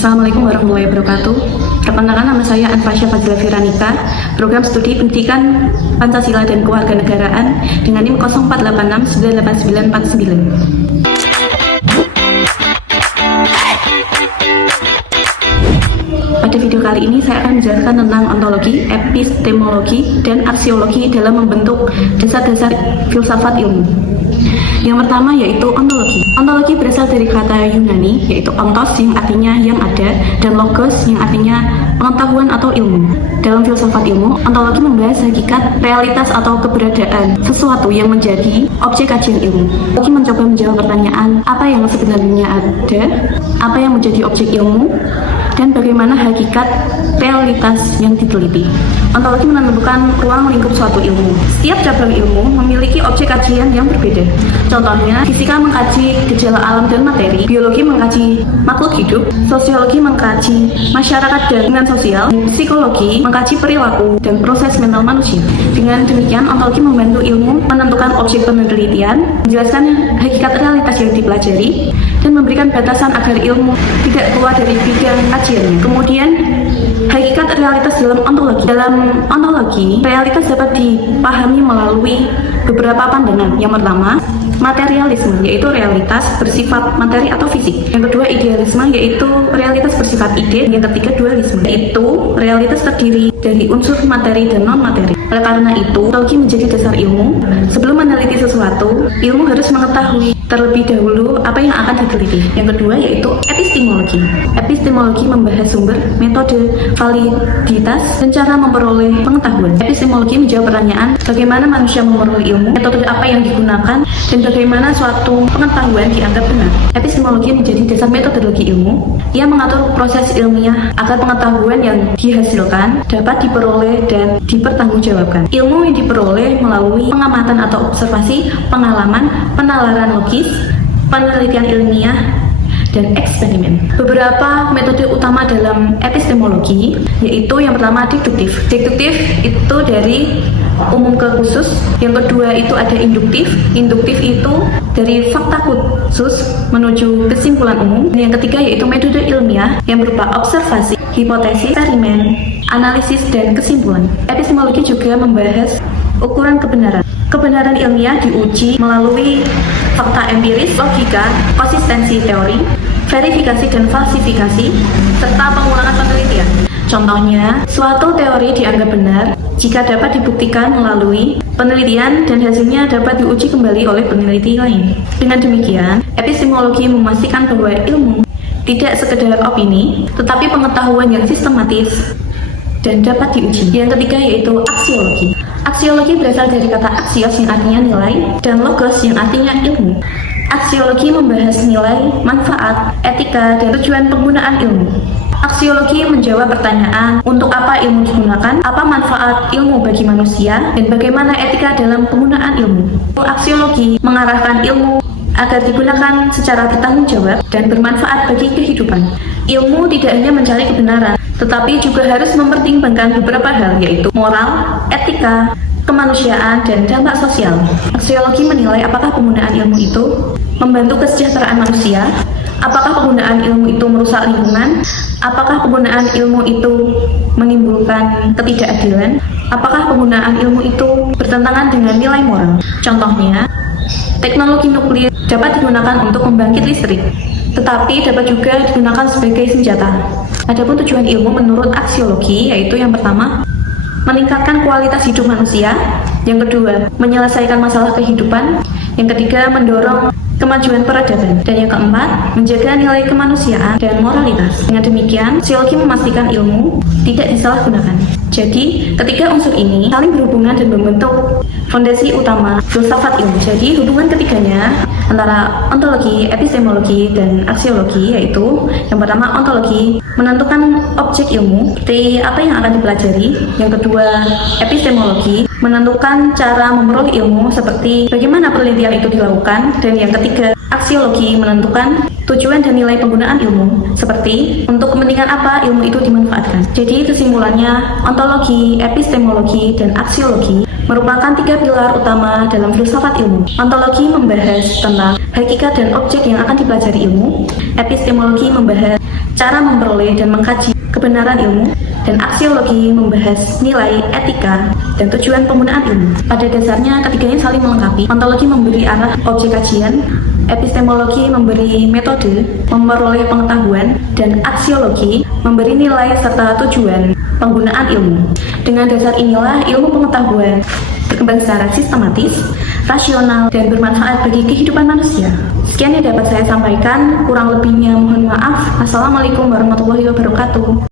Assalamualaikum warahmatullahi wabarakatuh. Perkenalkan, nama saya Anfasya Fazila Firanika, program studi pendidikan Pancasila dan Kewarganegaraan dengan NIM 0486989949. Pada video kali ini saya akan menjelaskan tentang ontologi, epistemologi, dan aksiologi dalam membentuk dasar-dasar filsafat ilmu. Yang pertama yaitu ontologi. Ontologi berasal dari kata Yunani yaitu ontos yang artinya yang ada dan logos yang artinya pengetahuan atau ilmu. Dalam filsafat ilmu, ontologi membahas hakikat, realitas atau keberadaan sesuatu yang menjadi objek kajian ilmu. Ontologi mencoba menjawab pertanyaan apa yang sebenarnya ada, apa yang menjadi objek ilmu, dan bagaimana hakikat realitas yang diteliti. Ontologi menentukan ruang lingkup suatu ilmu. Setiap cabang ilmu memiliki objek kajian yang berbeda. Contohnya, fisika mengkaji gejala alam dan materi, biologi mengkaji makhluk hidup, sosiologi mengkaji masyarakat dan hubungan sosial, psikologi mengkaji perilaku dan proses mental manusia. Dengan demikian, ontologi membantu ilmu menentukan objek penelitian, menjelaskan hakikat realitas yang dipelajari, dan memberikan batasan agar ilmu tidak keluar dari bidang kajiannya. Kemudian, hakikat realitas dalam ontologi. Dalam ontologi, realitas dapat dipahami melalui beberapa pandangan. Yang pertama, materialisme, yaitu realitas bersifat materi atau fisik. Yang kedua, idealisme, yaitu realitas bersifat ide. Yang ketiga, dualisme, yaitu realitas terdiri dari unsur materi dan non-materi. Oleh karena itu, ontologi menjadi dasar ilmu. Sebelum meneliti sesuatu, ilmu harus mengetahui terlebih dahulu apa yang akan diteliti. Yang kedua yaitu epistemologi. Epistemologi membahas sumber, metode, validitas, dan cara memperoleh pengetahuan. Epistemologi menjawab pertanyaan bagaimana manusia memperoleh ilmu, metode apa yang digunakan, dan bagaimana suatu pengetahuan dianggap benar. Epistemologi menjadi dasar metodologi ilmu. Ia mengatur proses ilmiah agar pengetahuan yang dihasilkan dapat diperoleh dan dipertanggungjawabkan. Ilmu yang diperoleh melalui pengamatan atau observasi, pengalaman, penalaran logis, penelitian ilmiah, dan eksperimen. Beberapa metode utama dalam epistemologi yaitu yang pertama deduktif. Deduktif itu dari umum ke khusus. Yang kedua itu ada induktif. Induktif itu dari fakta khusus menuju kesimpulan umum. Dan yang ketiga yaitu metode ilmiah yang berupa observasi, hipotesis, eksperimen, analisis, dan kesimpulan. Epistemologi juga membahas ukuran kebenaran. Kebenaran ilmiah diuji melalui fakta empiris, logika, konsistensi teori, verifikasi dan falsifikasi, serta pengulangan penelitian. Contohnya, suatu teori dianggap benar jika dapat dibuktikan melalui penelitian dan hasilnya dapat diuji kembali oleh peneliti lain. Dengan demikian, epistemologi memastikan bahwa ilmu tidak sekedar opini, tetapi pengetahuan yang sistematis dan dapat diuji. Yang ketiga yaitu aksiologi. Aksiologi berasal dari kata aksios yang artinya nilai dan logos yang artinya ilmu. Aksiologi membahas nilai, manfaat, etika, dan tujuan penggunaan ilmu. Aksiologi menjawab pertanyaan untuk apa ilmu digunakan, apa manfaat ilmu bagi manusia, dan bagaimana etika dalam penggunaan ilmu. Aksiologi mengarahkan ilmu agar digunakan secara bertanggung jawab dan bermanfaat bagi kehidupan. Ilmu tidak hanya mencari kebenaran, tetapi juga harus mempertimbangkan beberapa hal yaitu moral, etika, kemanusiaan, dan dampak sosial. Aksiologi menilai apakah penggunaan ilmu itu membantu kesejahteraan manusia, apakah penggunaan ilmu itu merusak lingkungan, apakah penggunaan ilmu itu menimbulkan ketidakadilan, apakah penggunaan ilmu itu bertentangan dengan nilai moral. Contohnya, teknologi nuklir dapat digunakan untuk membangkit listrik, tetapi dapat juga digunakan sebagai senjata. Adapun tujuan ilmu menurut aksiologi yaitu yang pertama, meningkatkan kualitas hidup manusia. Yang kedua, menyelesaikan masalah kehidupan. Yang ketiga, mendorong kemajuan peradaban. Dan yang keempat, menjaga nilai kemanusiaan dan moralitas. Dengan demikian, aksiologi memastikan ilmu tidak disalahgunakan. Jadi, ketiga unsur ini saling berhubungan dan membentuk fondasi utama filsafat ilmu. Jadi, hubungan ketiganya antara ontologi, epistemologi, dan aksiologi yaitu yang pertama, ontologi menentukan objek ilmu, seperti apa yang akan dipelajari. Yang kedua, epistemologi menentukan cara memperoleh ilmu, seperti bagaimana penelitian itu dilakukan. Dan yang ketiga, aksiologi menentukan tujuan dan nilai penggunaan ilmu, seperti untuk kepentingan apa ilmu itu dimanfaatkan. Jadi kesimpulannya, ontologi, epistemologi, dan aksiologi merupakan tiga pilar utama dalam filsafat ilmu. Ontologi membahas tentang hakikat dan objek yang akan dipelajari ilmu. Epistemologi membahas cara memperoleh dan mengkaji kebenaran ilmu, dan aksiologi membahas nilai, etika, dan tujuan penggunaan ilmu. Pada dasarnya ketiganya saling melengkapi. Ontologi memberi arah objek kajian, epistemologi memberi metode memperoleh pengetahuan, dan aksiologi memberi nilai serta tujuan penggunaan ilmu. Dengan dasar inilah ilmu pengetahuan berkembang secara sistematis, rasional, dan bermanfaat bagi kehidupan manusia. Sekian yang dapat saya sampaikan, kurang lebihnya mohon maaf. Assalamualaikum warahmatullahi wabarakatuh.